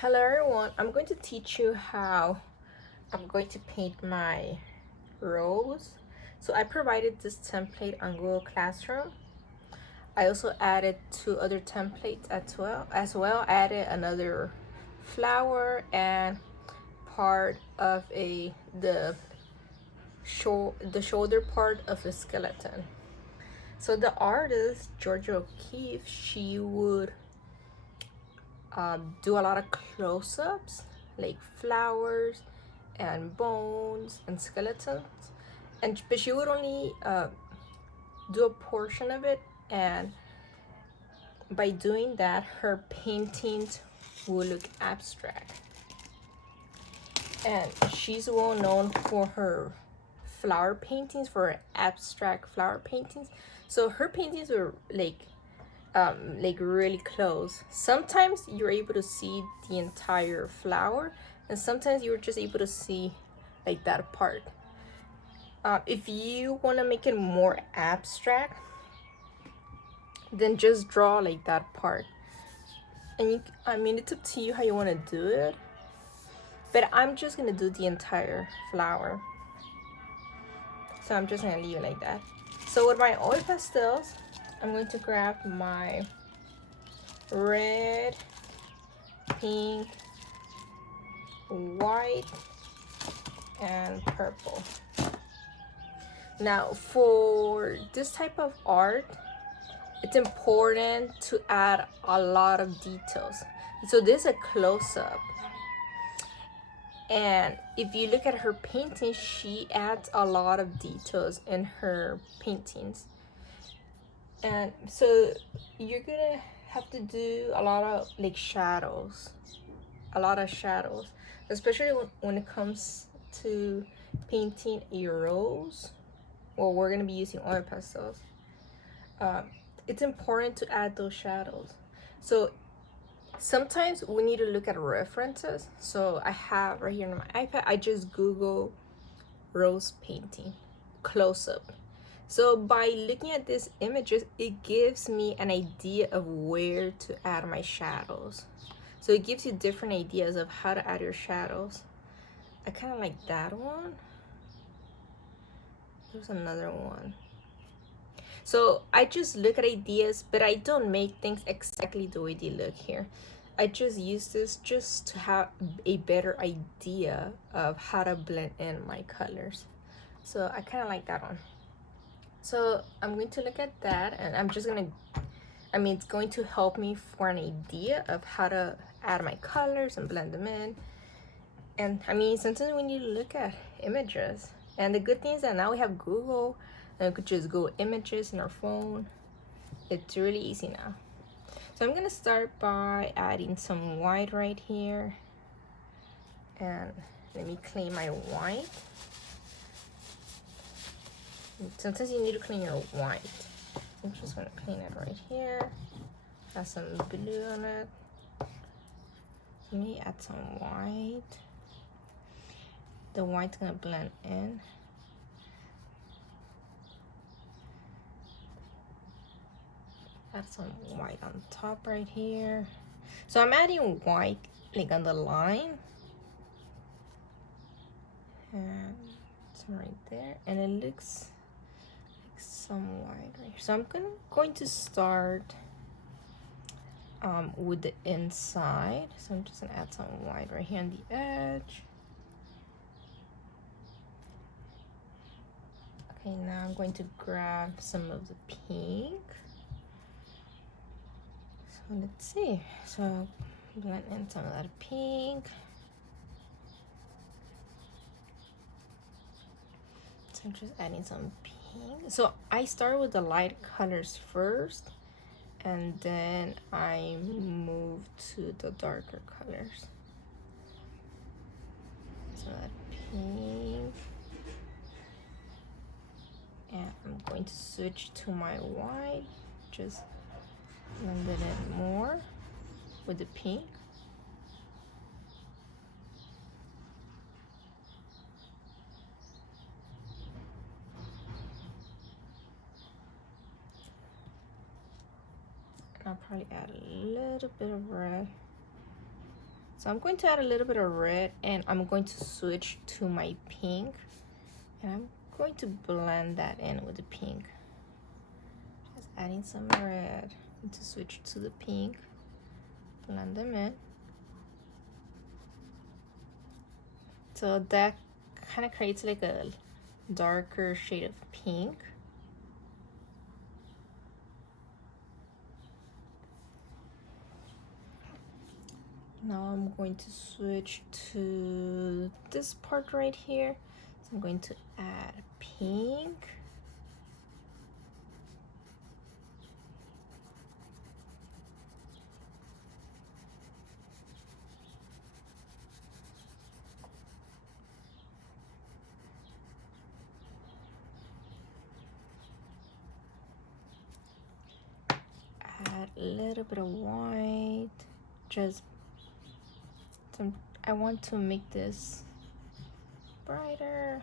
Hello everyone, I'm going to teach you how I'm going to paint my rose. So I provided this template on Google Classroom. I also added two other templates as well. I added another flower and part of the shoulder part of a skeleton. So the artist Georgia O'Keeffe, she would do a lot of close-ups like flowers and bones and skeletons, but she would only do a portion of it, and by doing that her paintings will look abstract. And she's well known for her flower paintings, for her abstract flower paintings. So her paintings were like really close. Sometimes you're able to see the entire flower, and sometimes you're just able to see like that part. If you want to make it more abstract, then just draw like that part. And it's up to you how you want to do it, but I'm just gonna do the entire flower, so I'm just gonna leave it like that. So with my oil pastels, I'm going to grab my red, pink, white, and purple. Now for this type of art, it's important to add a lot of details. So this is a close-up, and if you look at her painting, she adds a lot of details in her paintings. And so you're gonna have to do a lot of like shadows, especially when it comes to painting a rose. Well, we're gonna be using oil pastels. It's important to add those shadows. So sometimes we need to look at references. So I have right here on my iPad, I just Google rose painting close up. So by looking at these images, it gives me an idea of where to add my shadows. So it gives you different ideas of how to add your shadows. I kind of like that one. There's another one. So I just look at ideas, but I don't make things exactly the way they look here. I just use this just to have a better idea of how to blend in my colors. So I kind of like that one. So I'm going to look at that, and it's going to help me for an idea of how to add my colors and blend them in. And sometimes we need to look at images. And the good thing is that now we have Google, and we could just go images in our phone. It's really easy now. So I'm gonna start by adding some white right here. And let me clean my white. Sometimes you need to clean your white. I'm just gonna clean it right here. Add some blue on it. Let me add some white. The white's gonna blend in. Add some white on top right here. So I'm adding white like on the line. And some right there. And it looks like some white right here. So I'm going to start with the inside. So I'm just gonna add some white right here on the edge. Okay, now I'm going to grab some of the pink. So let's see. So blend in some of that pink. So I'm just adding some pink. So I start with the light colors first, and then I move to the darker colors. So that pink. And I'm going to switch to my white, just blend it in more with the pink. And I'll probably add a little bit of red So I'm going to add a little bit of red, and I'm going to switch to my pink, and I'm going to blend that in with the pink. Just adding some red, and to switch to the pink, blend them in. So that kind of creates like a darker shade of pink. Now I'm going to switch to this part right here. So I'm going to add pink. Add a little bit of white. Just some, I want to make this brighter.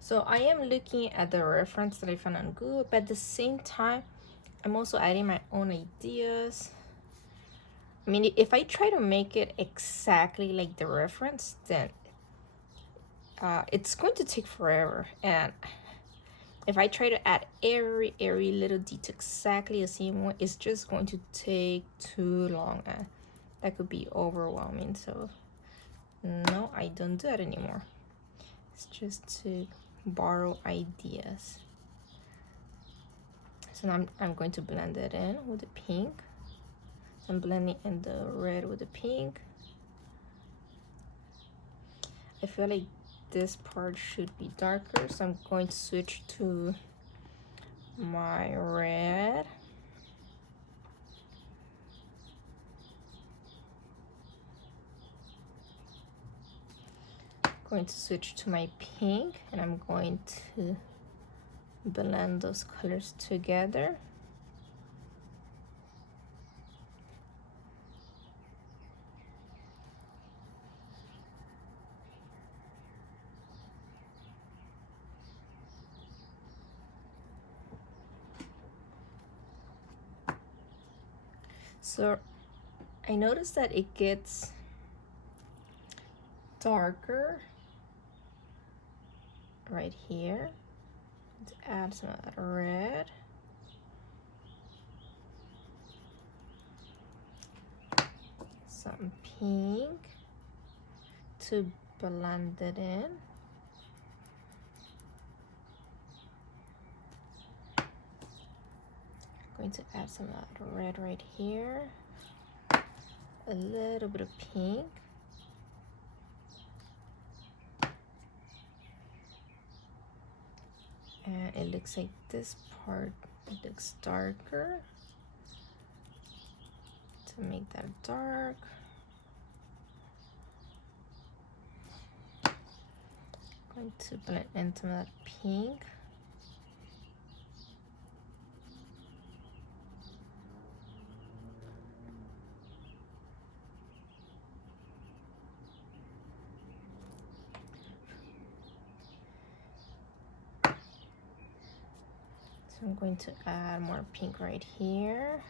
So I am looking at the reference that I found on Google, but at the same time, I'm also adding my own ideas. I mean, if I try to make it exactly like the reference, then it's going to take forever. And if I try to add every little detail exactly the same way, it's just going to take too long. That could be overwhelming. So no, I don't do that anymore. It's just to borrow ideas. So now I'm going to blend it in with the pink. I'm blending in the red with the pink. I feel like this part should be darker, so I'm going to switch to my red. Going to switch to my pink, and I'm going to blend those colors together. So I noticed that it gets darker right here. Let's add some of that red. Some pink to blend it in. Going to add some of that red right here. A little bit of pink. And it looks like this part looks darker. To make that dark, going to blend in some of that pink. So I'm going to add more pink right here.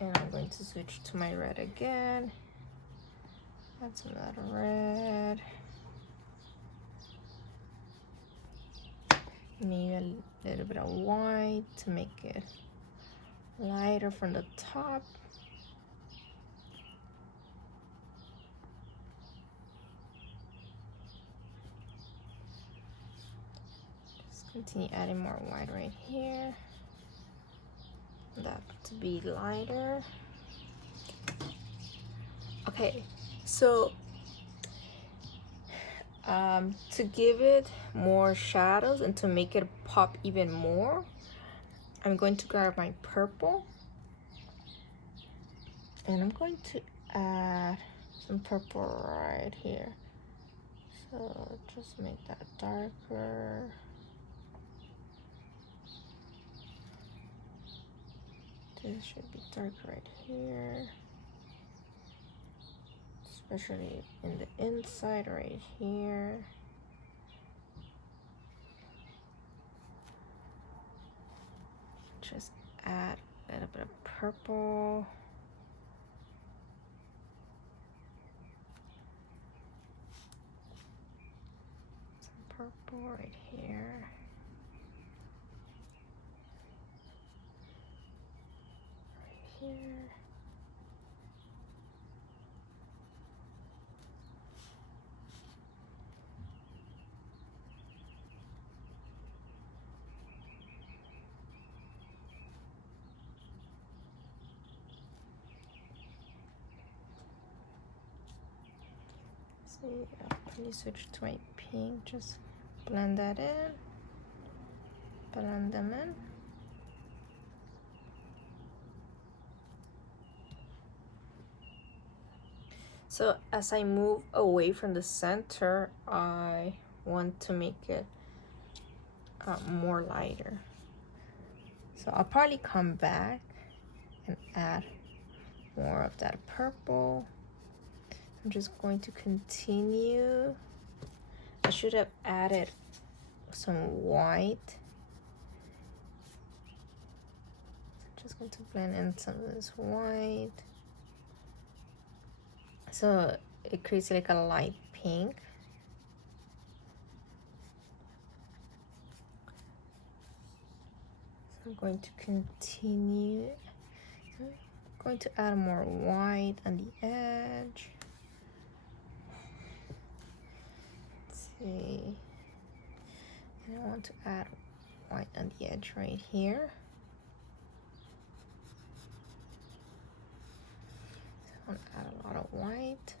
And I'm going to switch to my red again. Add some of that red. Maybe a little bit of white to make it lighter from the top. Just continue adding more white right here. That to be lighter. Okay, so to give it more shadows and to make it pop even more, I'm going to grab my purple and I'm going to add some purple right here. So just make that darker. This should be dark right here. especially in the inside right here. Just add a little bit of purple. Some purple right here. Right here. See, let me switch to my pink. Just blend that in. Blend them in. So as I move away from the center, I want to make it more lighter. So I'll probably come back and add more of that purple. I'm just going to continue. I should have added some white. I'm just going to blend in some of this white. So it creates like a light pink. So I'm going to continue. I'm going to add more white on the edge. Let's see. And I want to add white on the edge right here. So I want to add a lot of white.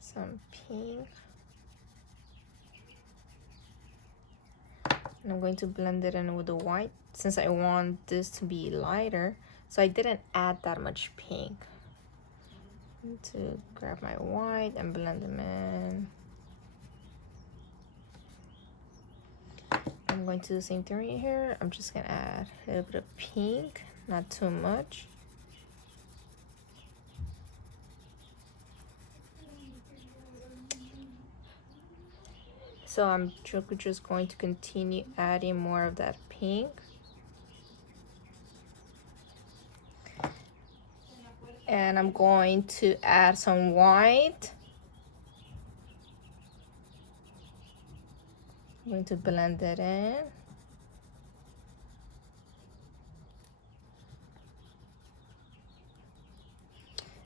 Some pink. And I'm going to blend it in with the white since I want this to be lighter. So I didn't add that much pink. I'm going to grab my white and blend them in. I'm going to do the same thing right here. I'm just gonna add a little bit of pink, not too much. So I'm just going to continue adding more of that pink. And I'm going to add some white. I'm going to blend it in.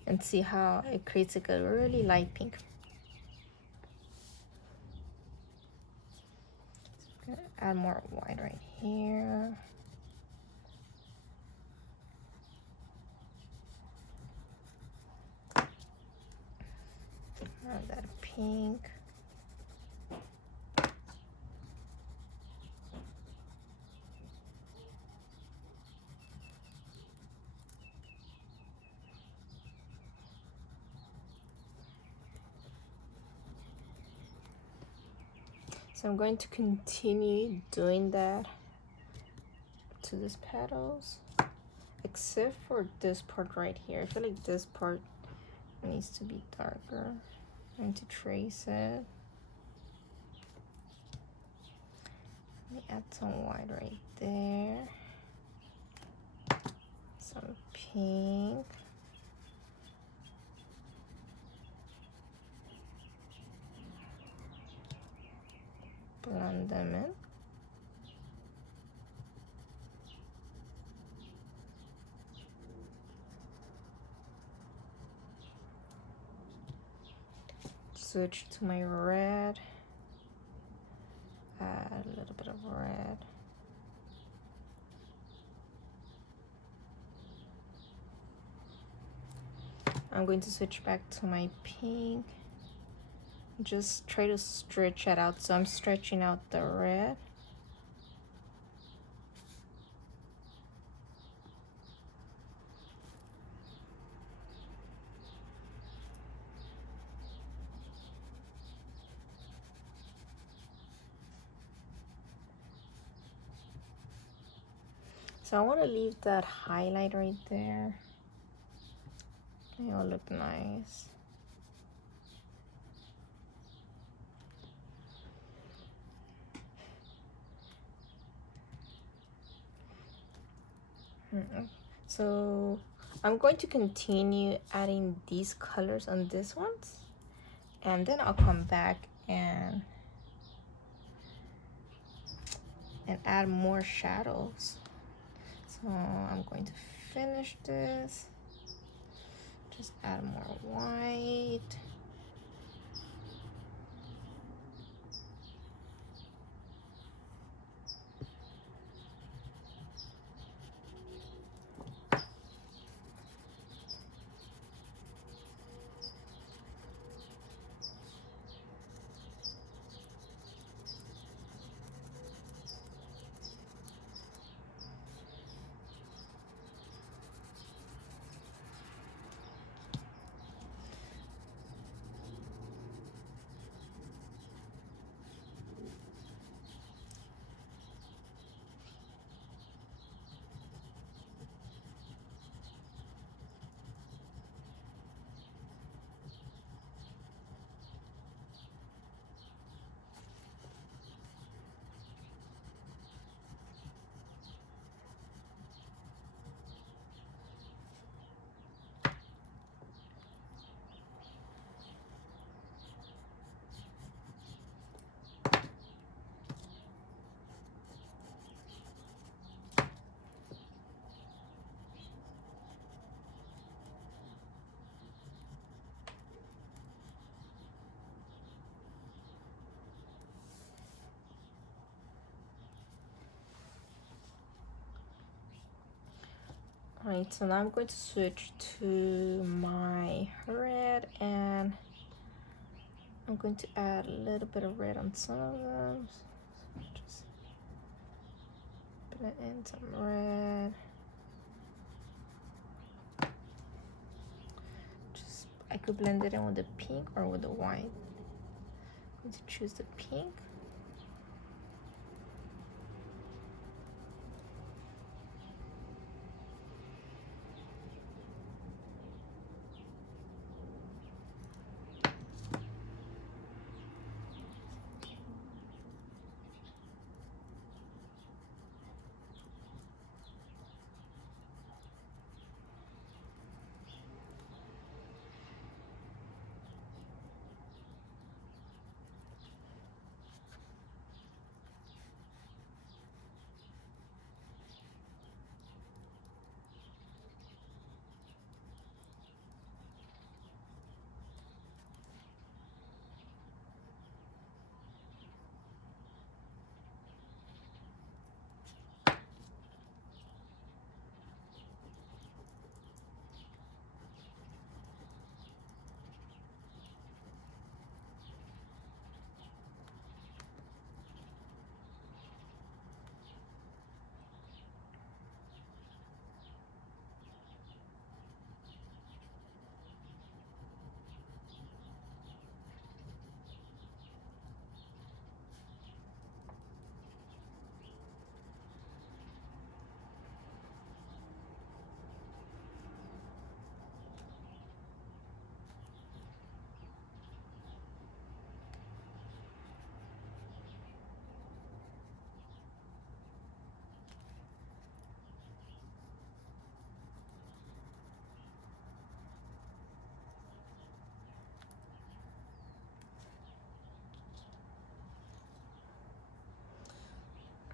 And see how it creates like a really light pink. I'm gonna add more white right here. Add that pink. So I'm going to continue doing that to these petals, except for this part right here. I feel like this part needs to be darker. I'm going to trace it. Let me add some white right there. Some pink. Blend them in. Switch to my red. Add a little bit of red. I'm going to switch back to my pink. Just try to stretch it out. So I'm stretching out the red. So I want to leave that highlight right there. It'll look nice. So I'm going to continue adding these colors on these ones, and then I'll come back and add more shadows. So I'm going to finish this, just add more white. Alright, so now I'm going to switch to my red, and I'm going to add a little bit of red on some of them. So just put in some red. Just I could blend it in with the pink or with the white. I'm going to choose the pink.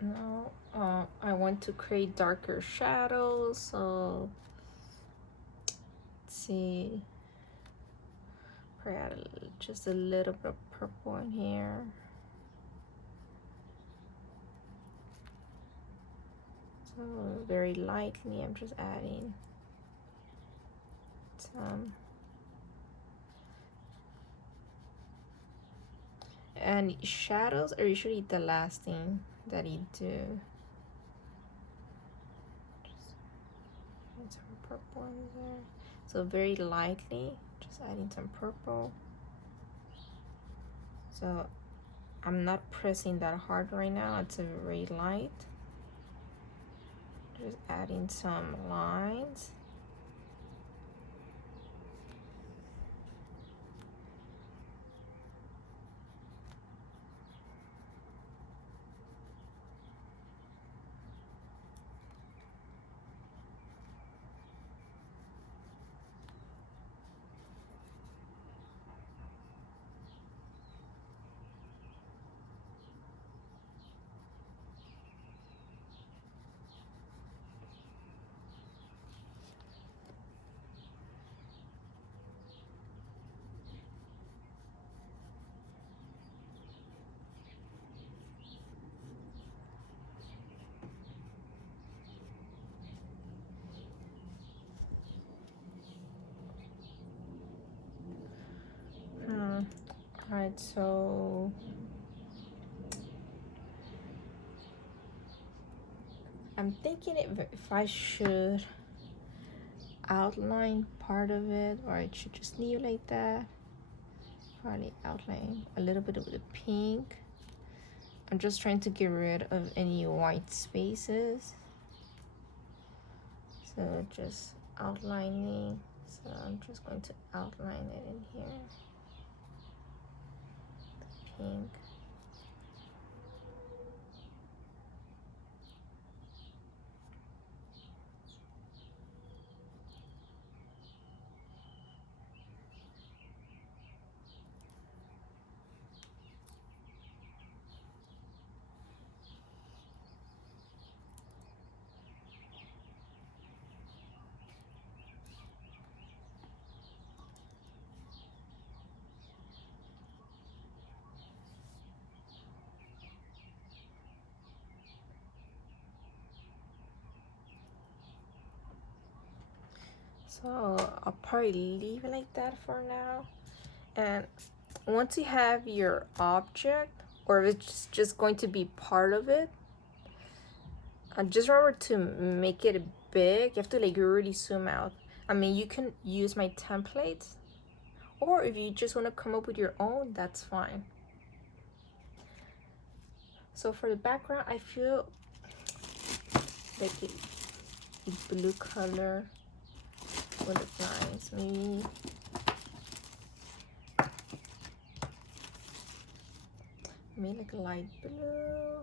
Now I want to create darker shadows, so let's see, add just a little bit of purple in here. So very lightly I'm just adding some. And shadows are usually the last thing that you do. Just add some purple in there. So very lightly, just adding some purple. So I'm not pressing that hard right now, it's a very light. Just adding some lines. Alright, so I'm thinking if I should outline part of it or I should just leave like that. Probably outline a little bit of the pink. I'm just trying to get rid of any white spaces. So just outlining. So I'm just going to outline it in here. The pink. So I'll probably leave it like that for now. And once you have your object, or if it's just going to be part of it, just remember to make it big. You have to like really zoom out. I mean, you can use my templates, or if you just want to come up with your own, that's fine. So for the background, I feel like a blue color would look nice. Maybe like a light blue.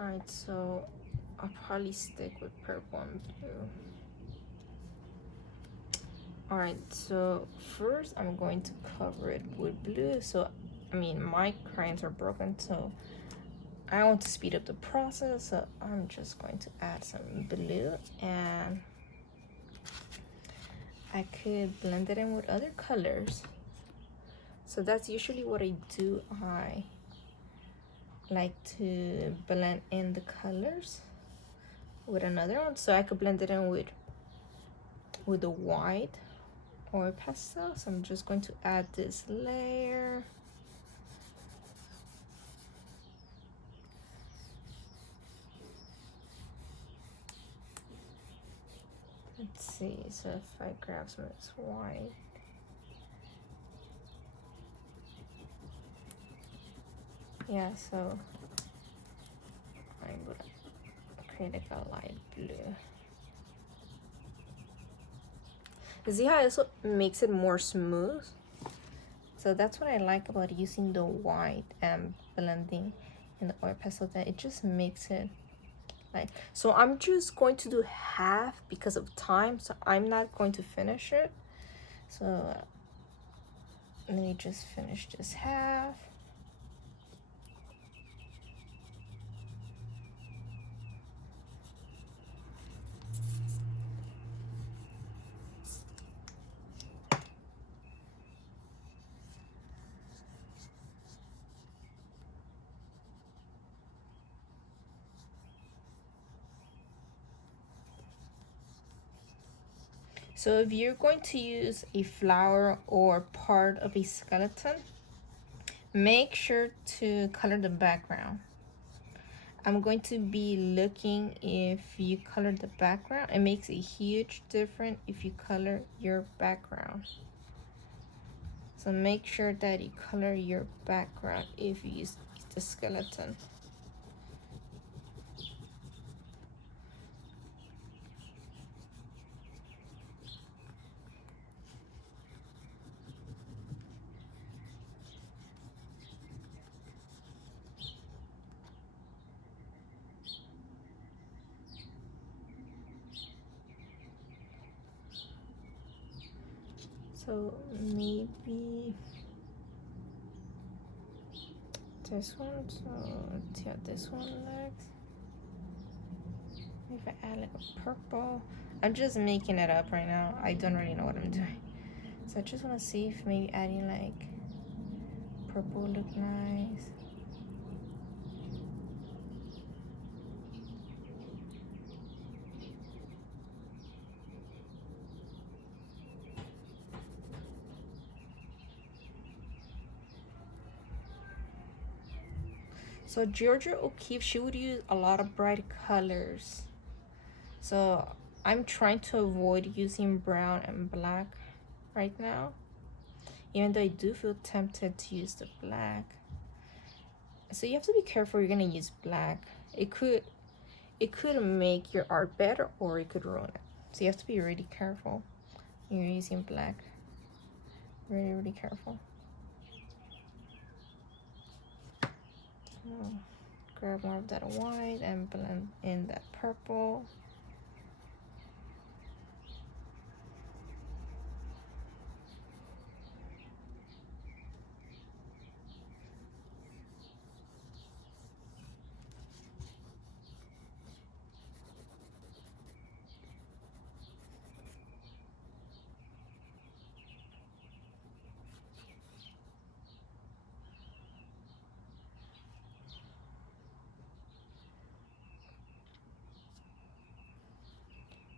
Alright, so I'll probably stick with purple and blue. Alright, so first I'm going to cover it with blue. So, I mean, my crayons are broken, so I want to speed up the process. So I'm just going to add some blue, and I could blend it in with other colors. So that's usually what I do. I like to blend in the colors with another one, so I could blend it in with the white oil pastel. So I'm just going to add this layer. Let's see, so if I grab some of this white, yeah, so I'm gonna create like a light blue. See how it also makes it more smooth? So that's what I like about using the white and blending in the oil pastel, that it just makes it like, so I'm just going to do half because of time, so I'm not going to finish it. So let me just finish this half. So if you're going to use a flower or part of a skeleton, make sure to color the background. I'm going to be looking if you color the background. It makes a huge difference if you color your background. So So make sure that you color your background if you use the skeleton. So maybe this one. So let's see how this one looks. If I add like a purple, I'm just making it up right now. I don't really know what I'm doing. So I just want to see if maybe adding like purple look nice. So Georgia O'Keeffe, she would use a lot of bright colors. So I'm trying to avoid using brown and black right now, even though I do feel tempted to use the black. So you have to be careful you're gonna use black. It could make your art better or it could ruin it. So you have to be really careful when you're using black. Really careful. So grab more of that white and blend in that purple.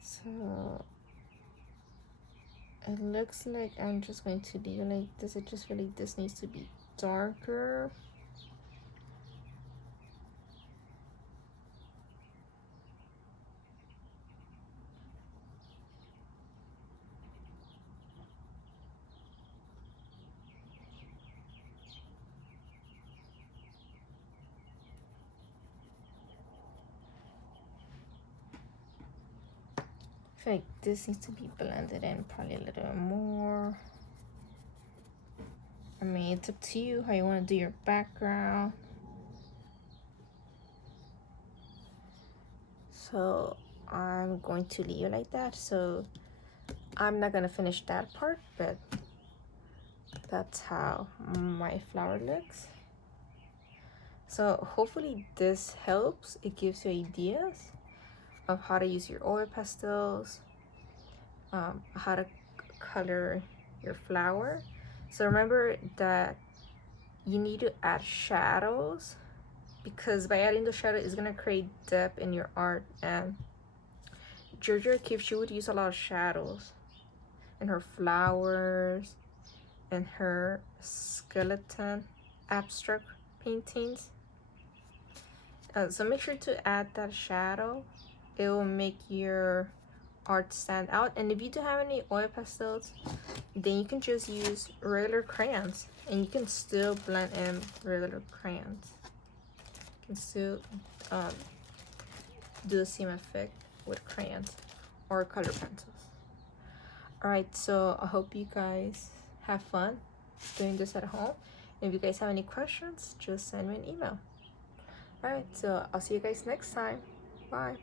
So it looks like I'm just going to leave it like this. I just feel like this needs to be darker. I feel like this needs to be blended in probably a little bit more. I mean, it's up to you how you want to do your background. So I'm going to leave it like that. So I'm not gonna finish that part, but that's how my flower looks. So hopefully this helps. It gives you ideas of how to use your oil pastels, how to color your flower. So remember that you need to add shadows, because by adding the shadow is gonna create depth in your art. And Georgia O'Keeffe, she would use a lot of shadows in her flowers and her skeleton abstract paintings. So make sure to add that shadow. It will make your art stand out. And if you don't have any oil pastels, then you can just use regular crayons, and you can still blend in regular crayons. You can still do the same effect with crayons or color pencils. Alright, so I hope you guys have fun doing this at home. If you guys have any questions, just send me an email. Alright, so I'll see you guys next time. Bye.